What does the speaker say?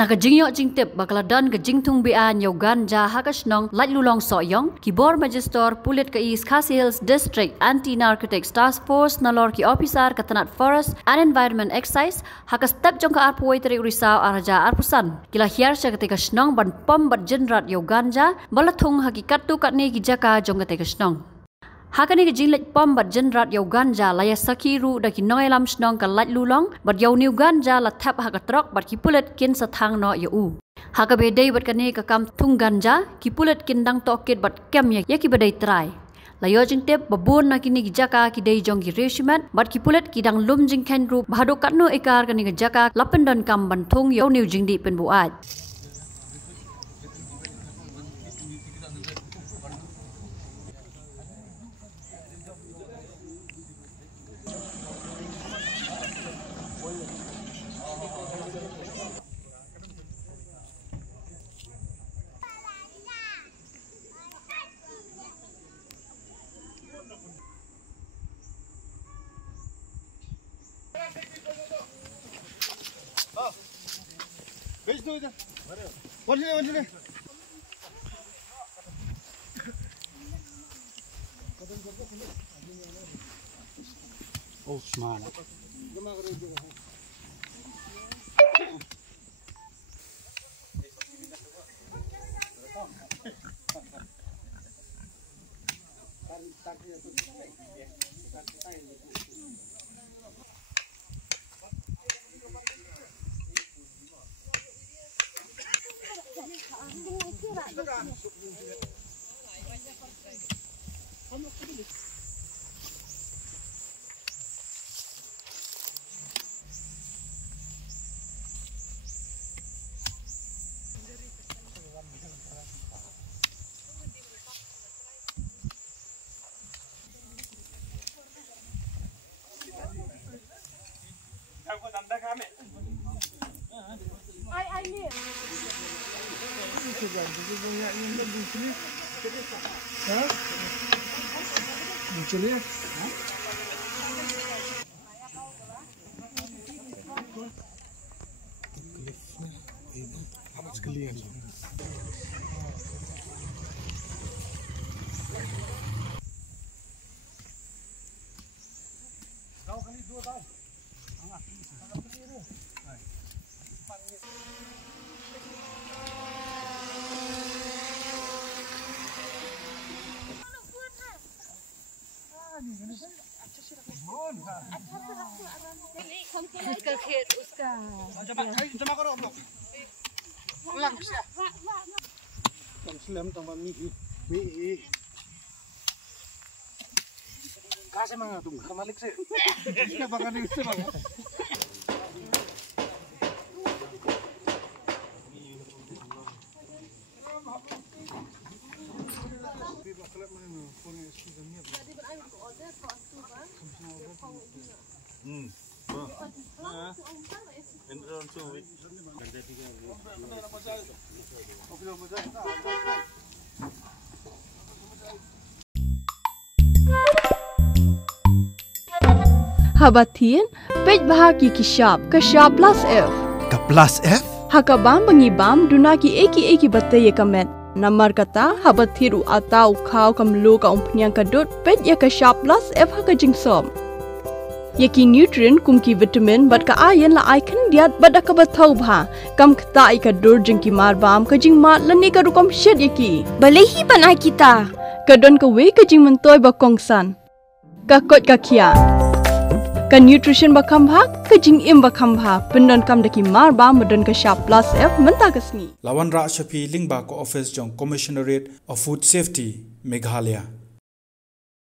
Naka jingyo jingtip bakaladan ke jingtung bia nyogan ja hakasnong light lulong soyong ki bor magister pulit ke East Khasi Hills District Anti-Narcotics Task Force nalor ki officer katanat Forest and Environment Excise hakas step jong ka arpuai teri urisau araja arpusan kila hiar sya ketika snong ban pom bat jenrat yogan ja balatung hakikat tu katne ki jaka jong ketika snong. Hakani ke jinglet pom bat jenrat yau ganja laya sakiru da ki noilam snong ka lat lulong bat yau niu ganja la thap hakatrok bat ki pulet kin sathang no yau. Haka bedai bat kane ka kam tung ganja ki pulet kin dang tokit bat kem ya ki bedai try. Layo jingtep babun na kini ki jaka ki dei jong ki reshimat bat ki pulet ki dang lum jing ken ru bahado katno ekar kani ki jaka lapendon kam bantung yau niu jingdi pen buat. Oh, smart. उसका खेत उसका जमा करो हम लोग उlang siya slam tong mi kasi mga tung kamalik sir ka baka ni sir baka Habatin, pej bahagi kishap plus F. Ka plus F? Hakabam bangibam dunaki eki batay kamet. Namar kata habathiru atau kau kamlu ka umpnyang kadut pej ya kishap plus F haka jingsom. Yaki nutrient kumki vitamin bat ka ayan la icon diat bada ka bathau bha kam kta ika dur jingki marbam ka jing mat lani ka rukom shed yaki balehi panai kita kadon ka we ka jing mentoy ba kongsan ka kot ka kia ka nutrition ba khambha ka jing im ba khambha pendon kam daki marbam medon ka sharp plus F menta kasni Lawan Ra Shafi Lingba ko office jong Commissionerate of Food Safety Meghalaya